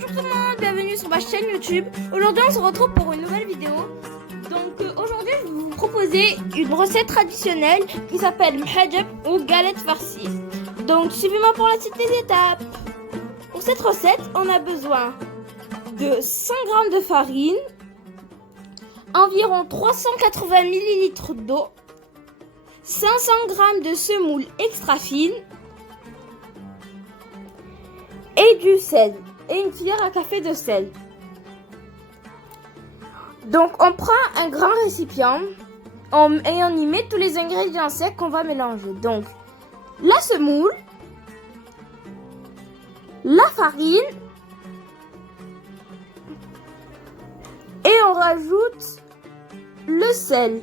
Bonjour tout le monde, bienvenue sur ma chaîne YouTube. Aujourd'hui on se retrouve pour une nouvelle vidéo. Donc aujourd'hui je vais vous proposer une recette traditionnelle qui s'appelle mhajab ou galette farcie. Donc suivez-moi pour la suite des étapes. Pour cette recette on a besoin de 100 g de farine, environ 380 ml d'eau, 500 g de semoule extra fine et du sel et une cuillère à café de sel. Donc on prend un grand récipient et on y met tous les ingrédients secs qu'on va mélanger. Donc la semoule, la farine et on rajoute le sel.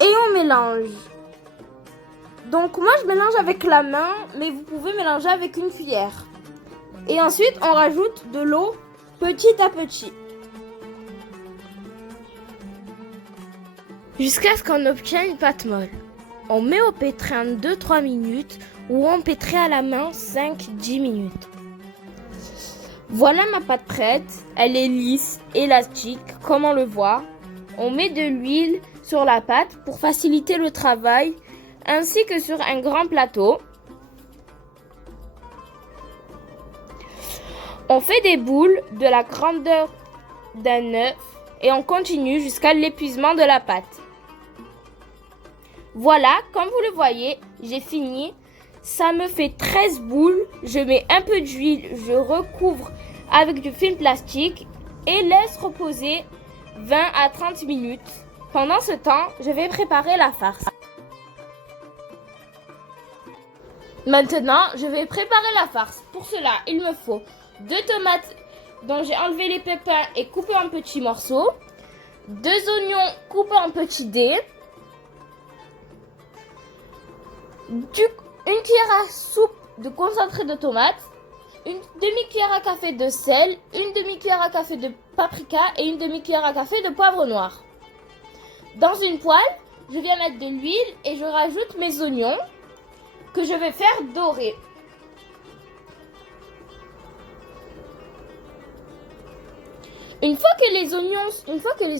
Et on mélange. Donc moi je mélange avec la main, mais vous pouvez mélanger avec une cuillère. Et ensuite on rajoute de l'eau petit à petit. Jusqu'à ce qu'on obtienne une pâte molle. On met au pétrin 2-3 minutes ou on pétrit à la main 5-10 minutes. Voilà ma pâte prête, elle est lisse, élastique, comme on le voit. On met de l'huile sur la pâte pour faciliter le travail, ainsi que sur un grand plateau. On fait des boules de la grandeur d'un œuf et on continue jusqu'à l'épuisement de la pâte. Voilà, comme vous le voyez, j'ai fini. Ça me fait 13 boules. Je mets un peu d'huile, je recouvre avec du film plastique et laisse reposer 20 à 30 minutes. Pendant ce temps, je vais préparer la farce. Maintenant, je vais préparer la farce. Pour cela, il me faut 2 tomates dont j'ai enlevé les pépins et coupé en petits morceaux, 2 oignons coupés en petits dés, une cuillère à soupe de concentré de tomate, une demi-cuillère à café de sel, une demi-cuillère à café de paprika et une demi-cuillère à café de poivre noir. Dans une poêle, je viens mettre de l'huile et je rajoute mes oignons que je vais faire dorer. Une fois que les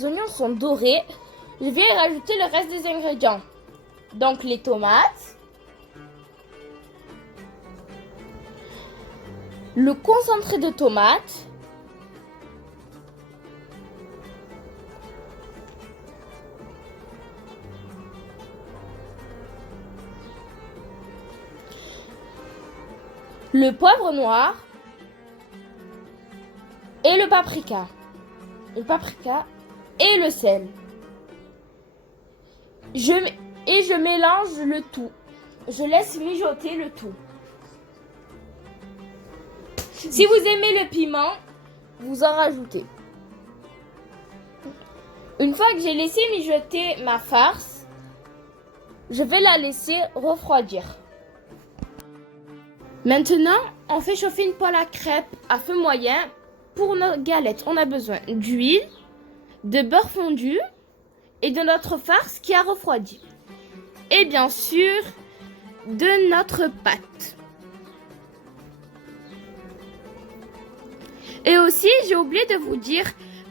oignons sont dorés, je viens rajouter le reste des ingrédients. Donc les tomates, le concentré de tomate, le poivre noir et le paprika. Et le sel. Je mélange le tout. Je laisse mijoter le tout. Si vous aimez le piment, vous en rajoutez. Une fois que j'ai laissé mijoter ma farce, je vais la laisser refroidir. Maintenant, on fait chauffer une poêle à crêpes à feu moyen. Pour nos galettes, on a besoin d'huile, de beurre fondu et de notre farce qui a refroidi. Et bien sûr, de notre pâte. Et aussi, j'ai oublié de vous dire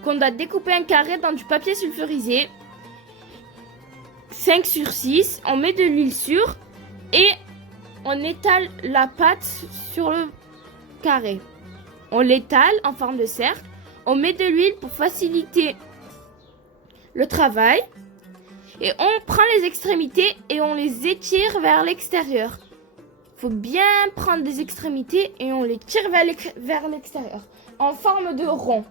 qu'on doit découper un carré dans du papier sulfurisé. 5 sur 6, on met de l'huile sur et on étale la pâte sur le carré. On l'étale en forme de cercle. On met de l'huile pour faciliter le travail. Et on prend les extrémités et on les étire vers l'extérieur. Il faut bien prendre des extrémités et on les tire vers l'extérieur. En forme de rond.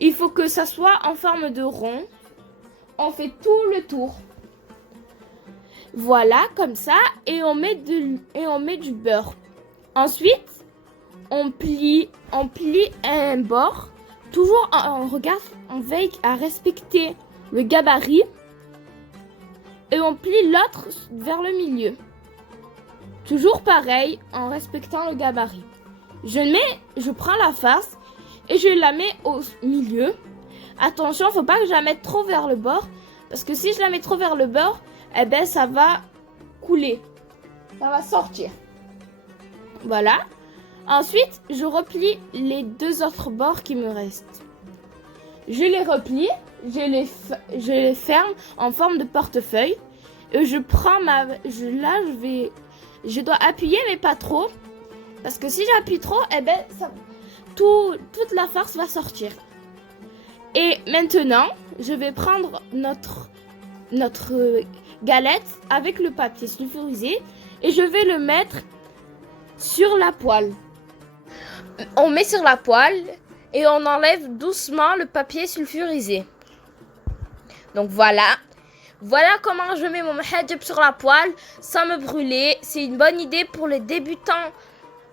Il faut que ça soit en forme de rond. On fait tout le tour. Voilà, comme ça. Et on met du beurre. Ensuite, on plie un bord. Toujours on veille à respecter le gabarit. Et on plie l'autre vers le milieu. Toujours pareil, en respectant le gabarit. Je prends la farce et je la mets au milieu. Attention, faut pas que je la mette trop vers le bord. Parce que si je la mets trop vers le bord, eh ben ça va couler. ça va sortir. Voilà. Ensuite, je replie les 2 autres bords qui me restent. Je les replie, je les ferme en forme de portefeuille. Et je prends je dois appuyer mais pas trop. Parce que si j'appuie trop, eh ben, toute la farce va sortir. Et maintenant, je vais prendre notre galette avec le papier sulfurisé et je vais le mettre sur la poêle. On met sur la poêle et on enlève doucement le papier sulfurisé. Donc voilà. Voilà comment je mets mon hijab sur la poêle sans me brûler. C'est une bonne idée pour les débutants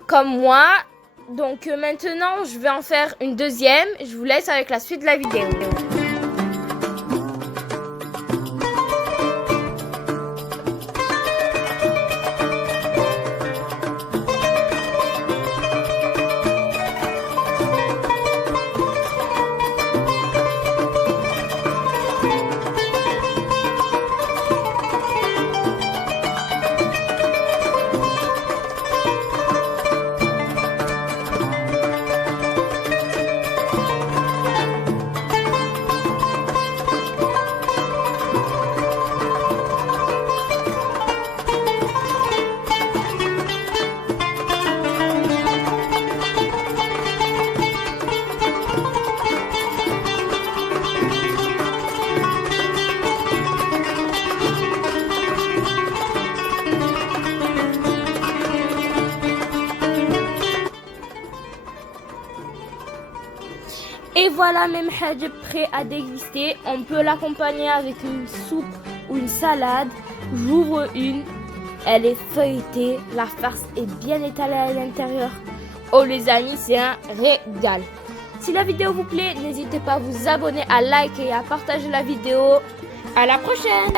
comme moi. Donc maintenant, je vais en faire une deuxième. Je vous laisse avec la suite de la vidéo. Et voilà, même hijab prêt à déguster. On peut l'accompagner avec une soupe ou une salade. J'ouvre une. Elle est feuilletée. La farce est bien étalée à l'intérieur. Oh les amis, c'est un régal. Si la vidéo vous plaît, n'hésitez pas à vous abonner, à liker et à partager la vidéo. À la prochaine.